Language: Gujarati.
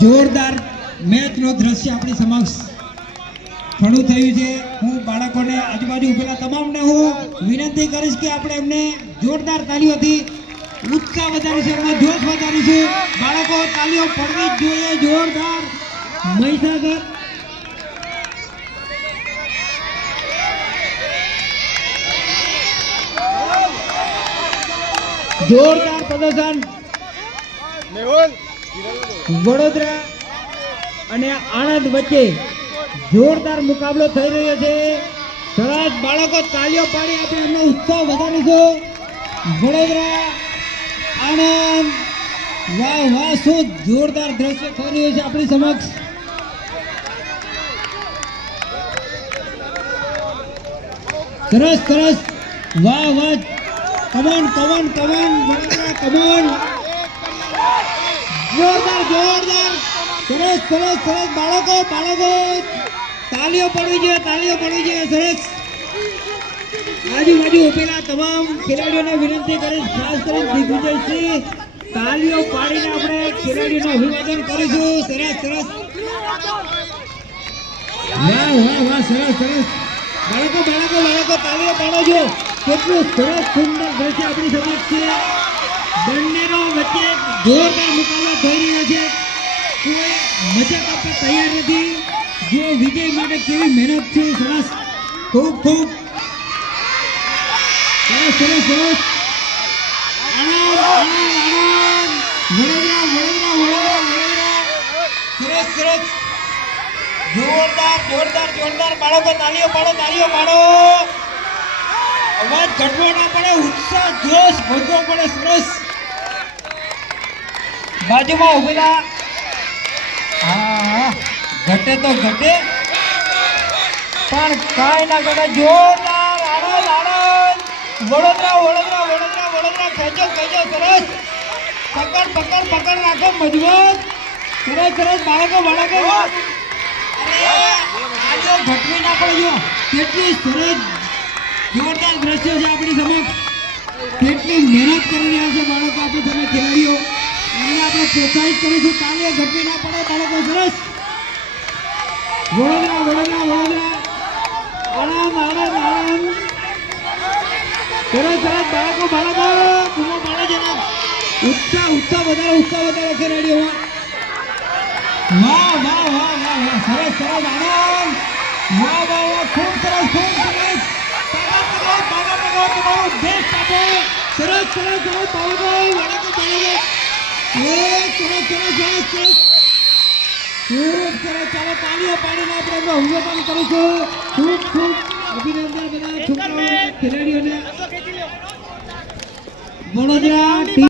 જોરદાર મેચનો દ્રશ્ય આપણી સમક્ષ ઘણું થયું છે. હું બાળકોને આજુબાજુ ઉભેલા તમામને હું વિનંતી કરીશ કે આપણે એમને જોરદાર તાલીઓથી ઉત્સાહ વધારીશું એમનો જોશ વધારીશું બાળકો તાલીઓ પડવી જ જોઈએ. જોરદાર મહીસાગર. જોરદાર પ્રદર્શન. વડોદરા અને આણંદ વચ્ચે જોરદાર મુકાબલો થઈ રહ્યો છે. સરસ બાળકો તાલીઓ પાડી આપણે એમનો ઉત્સાહ વધારીશું વડોદરા, આણંદ, વાહ વાહ, શું જોરદાર દ્રશ્ય થઈ રહ્યું છે આપણી સમક્ષ. સરસ સરસ. વાહ વાહ. કમોન કમોન કમોન વડોદરા જોરદાર જોરદાર. સરસ સરસ સરસ. બાળકો બાળકો, તાલીઓ પડવી જોઈએ તાલીઓ પડવી જોઈએ સરસ. આજુબાજુ ઉભેલા તમામ ખેલાડીઓને વિનંતી કરીશ, ખાસ કરીને દિગ્વિજયસિંહ. તાલીઓ પાડીને આપણે ખેલાડીઓનું અભિવાદન કરીશું. સરસ સરસ. વાહ વાહ વાહ, સરસ સરસ. બાળકો બાળકો બાળકો, તાલીઓ પાડો છો. કેટલું સરસ, સુંદર દ્રશ્ય આપણી સમક્ષ છે. બંનેનો વચ્ચે જોરદાર મુકાબલો થઈ રહ્યો નથી જો વિજય માટે કેવી મહેનત છે સરસ ખૂબ ખૂબ સરસ સરસ સરસ વડોદરા વડોદરા સરસ સરસ જોરદાર જોરદાર જોરદાર બાળકો તાલીઓ પાડો તાલીઓ પાડો અવાજ ઘટવો ના પડે ઉત્સાહ જોશ ભરવો પડે સરસ. બાજુમાં ઉભેલા હા ઘટે તો ઘટે. પણ કાંઈ ના ઘટે. જોરદાર આણંદ આણંદ વડોદરા વડોદરા વડોદરા વડોદરા. ખેંચો ખેંચો સરસ. પકડ પકડ પકડ રાખો મજબૂત. સરસ સરસ. બાળકો બાળકો. આજે ઘટવી ના પડે કેટલી સરસ જોરદાર દ્રશ્યો છે આપણી સમક્ષ. કેટલી મહેનત કરી રહ્યા છે બાળકો. પ્રોત્સાહિત કરીશું તાલીઓ ઘટવી ના પડે બાળકો સરસ વડોદરા વડોદરા વડોદરા આણંદ આણંદ આણંદ સરસ સરસ બાળકો બાળકો બૂમો પાડો જરા ઉત્સાહ ઉત્સાહ વધારો ઉત્સાહ વધારો ખેલાડીઓમાં વાહ વાહ વાહ વાહ વાહ સરસ સરસ આનંદ વાહ વાહ વાહ ખૂબ સરસ ખૂબ સરસ પગા પગા પગા પગા તમારો બેસ્ટ આપો સરસ સરસ સરસ બાળકો બાળકો બાળકો ખૂબ સરસ ચાલો તાળીઓ પાડીને આપણે એમનો અભિવાદન કરીશું. ખૂબ ખૂબ અભિનંદન બધા છોકરાઓ ખેલાડીઓને. વડોદરા